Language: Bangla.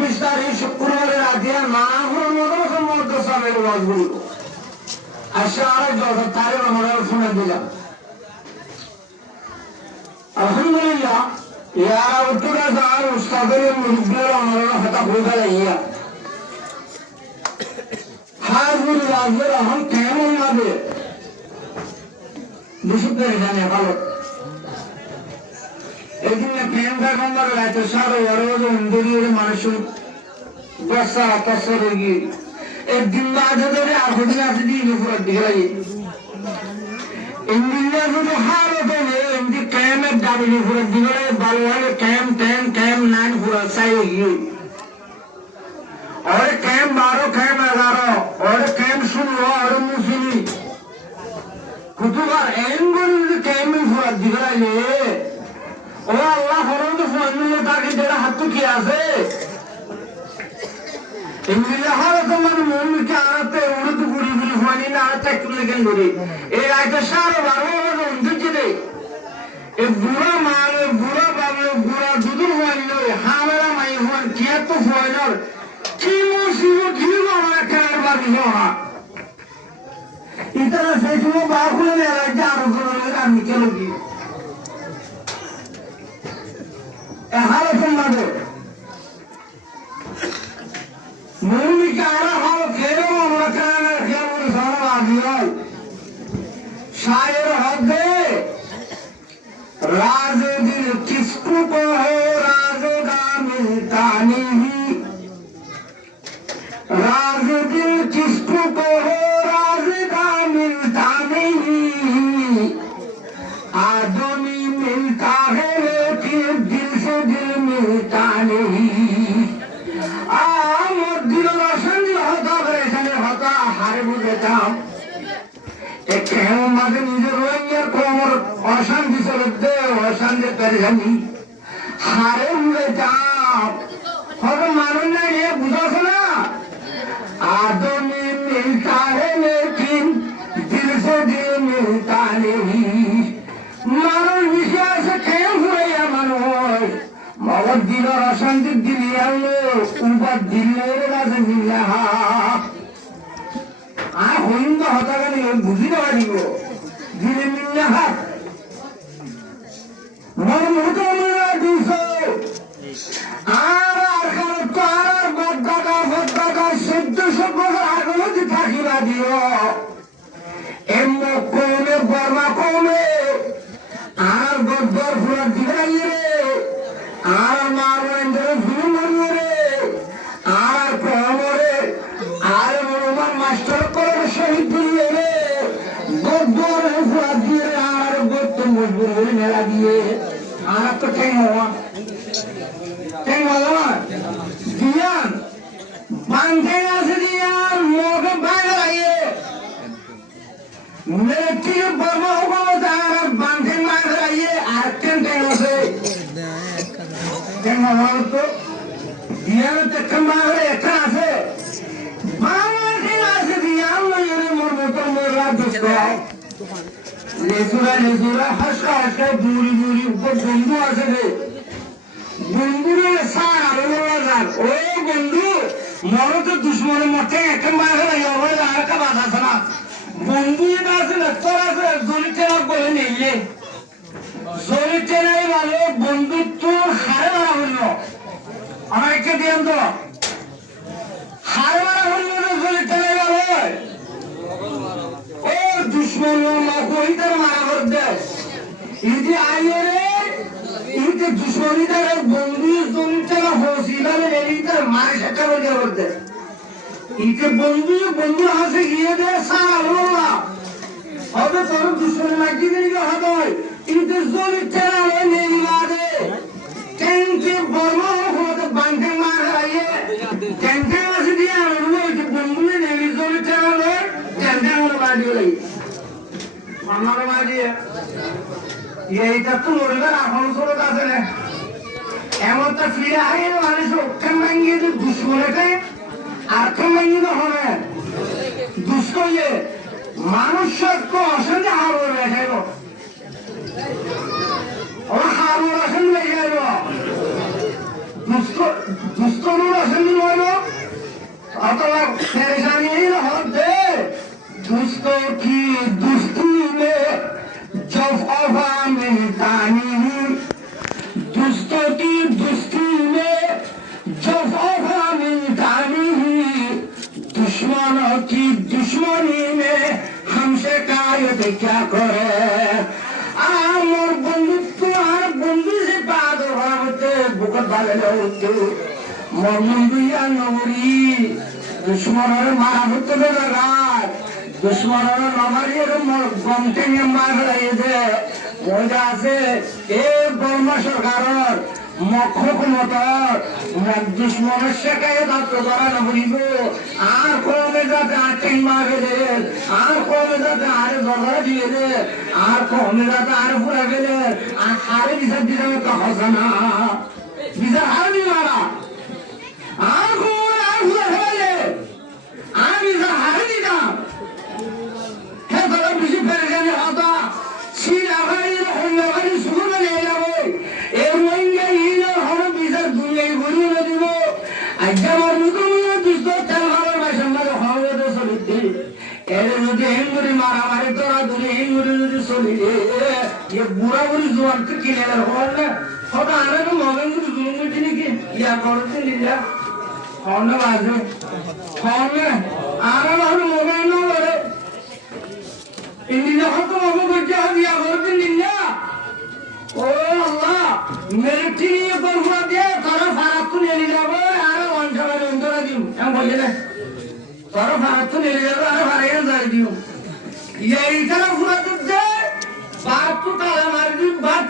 24 তারিখ শুক্রবারের রাতে মাদ্রাসামের ওয়াজগুলো আশা তারে আমরা শুনে দিলাম। আলহামদুলিল্লাহ ইয়ারা উত্তরা যার উস্তাদের মুরব্বির আমরা হতা হয়ে গেলাইয়া হাজুর রাজের এখন কেমন লাগে দুশো এখানে ভালো এদিনে প্রেম থাকার রাইতে সারা ওরা ইন্দুরির মানুষ বসা তসর হয়ে গিয়ে একদিন বাজে ধরে আগুন আছে দিয়ে পুরো দিকে লাগে ইন্ডিয়া যদি হারত হলে এমনি ক্যামের ডাবলি পুরো দিকে ভালো হলে ক্যাম 9 পুরো চাই গিয়ে और कैम 12 कैम 11 और कैम 16 और मुसली कुतुबार एंगल कैम में पूरा दिखलाइए ओ अल्लाह फरमान तो फरमान ताकि तेरा हाथ तो किया से इंद्रिया हर zaman मन के आते उन्हें तो पूरी पूरी फरमानी ना तक लेकिन पूरी ये आयत सारे बारों में उन्हें जिले ये बुरा माल बुरा बाबू बुरा दुदुर वाली लोग हमारा माई हुआ किया तो फरमान কি মুসিবত হলো আমার কার বাড়ি হওয়া এটা সেই সময় বাকুলে রাজা আরো করে আমি কেন কি এহারে তোমাদের মৌলিকা আরা হলো খেলো আমরা কার খেলো সারা আদিও শায়ের হদে রাজে দিল কিসকু কো রাজে দামি তানি राज दिल किसको कहो राज का मिलता नहीं आदमी मिलता है लेकिन दिल से दिल मिलता नहीं दिल रोशन होता परेशानी होता हारे बुझेता एक मत निजे रोइयर कोमर अशांति से लगते अशांति परेशानी हारे बुझेता और मालूम नहीं ये बुझा सुना आदमी मिलता है लेकिन दिल से दिल मिलता नहीं मानो विषय से खेल हुए या मानो मगर दिल और अशांति दिल ऊपर दिल से मिला हिंद होता बुझी ना दिगो दिल मिलना मन मुझे मिला दूसो दियो एमो कोमे बर्मा कोमे आर गद्दर पुरा दिखाइए रे आर मारवेंद्र जुलमनी रे आर कोमरे आर रोमान मास्टर करे शहीद दिए रे गद्दर पुरा दिए आर गद्दर मजबूर होने लगी आर तो ठेंग हुआ दिया बांधे से दिया मोगे बांध रहिए लेकिन बर्मा होगा उधर बांधे मार रहिए आर्कन टेंगो से टेंगो वालों तो दिया में तक मार रहे इतना से बांधे से दिया मुझे मोर मोटर मोर रात दोस्तों लेसुरा हंसका दूरी दूरी ऊपर बंदू आसे दे बंदू ने सारा रोला जान ओ बंदू मोरो तो दुश्मन मते एक मार रही हो रे आर का बाधा सना बंदू ये ना से तोरा से जोलिते ना बोले नहीं ये जोलिते नहीं वाले बंदू तो हारे वाला होलो हमारे के दिया तो हारे वाला होलो तो जोलिते नहीं वाले ओ दुश्मन लोग कोई तरह मारा कर दे इधर आये रे इनके दुश्मनी तरह बंदू जोलिते ना होशिला में नहीं तरह मारे शक्कर हो गया बोलते इनके बंदू हासे ये दे सारा लोला और तो तोर दुश्मन लगी नहीं जो हदो इनके जोलिते ना नहीं मारे कैंके बर्मा हो तो बांधे मार रही है कैंके वासे दिया उन्होंने जो बंदू ने नहीं जोलिते ना ले कैंके उन्होंने बांधी लगी मारना तो बांधी है ये इधर तो लोग आँखों से कासे ने এমন তো ফিরে আয় মানুষ অক্ষম ভাঙিয়ে যে দুশ্মনকে আর্থম ভাঙিয়ে তো হবে দুষ্ট ইয়ে মানুষ তো অশান্তি হারো রেখে ও হারো রাখেন রেখে দুষ্ট দুষ্ট अतला परेशानी होते दोस्तों की दोस्ती में जब अफा मिलतानी दोस्तों की दोस्ती में जब अफा मिलतानी दुश्मनों की दुश्मनी में हमसे कायद क्या करे আমার বন্ধুত্ব আর বন্ধু যে বাদ হতে বুকত ভালো হতো মোর বন্ধু ইয়া নবরি দুশ্মনের মারা হতো লাগার দুশ্মনের নমারির মোর গমতে নিয়ে মার লাইছে মজা আছে এ বর্মা সরকারের মক্ষমতার দুশ্মনের শেখায় দাঁত ধরা না বলিব আর কমে যাতে আটেন মারে দে আর কমে যাতে আরে ধরা দিয়ে দে আর কমে যাতে আরে পুরা গেলে আর হারে বিচার দিতে তো হসে না বিচার হারবি মারা আর কমে আর পুরা গেলে আর বিচার হারে দিতাম হ্যাঁ তোরা বেশি পেরেশানি হতা ছিল আগারি হঙ্গাবারি শুরু করে যাবো এর মধ্যে ইনার হলো বিচার দুনিয়ায় ঘুরিয়ে না দিব আজ্ঞামার মুখমুখে দুষ্ট তেল ভালো বাসন্দার হবে তো চলিতে এর যদি হিন্দুরি মারামারি তোরা দূরে হিন্দুরি যদি চলি এ বুড়া বুড়ি জোয়ার তো কিনে হল না হয়তো আরে তো মগেন গুলি জুলুম করছি নাকি ইয়া করতে নিজা হল না বাজে হল না আরে ভালো মগেন না বলে ইন্দিনা হয়তো মগেন করছে ইয়া করতে নিজা ও আল্লাহ মেরে টিনিয়ে বরফা দিয়ে তারা ফারাক তো নিয়ে যাবো আর অঞ্চলের অন্তরা দিও এমন বলছে না তারা ফারাক তো নিয়ে যাবো আর ফারাইয়া যাই দিও এইখানে ফুরা দিচ্ছে বাদ তো তারা মারি বাদ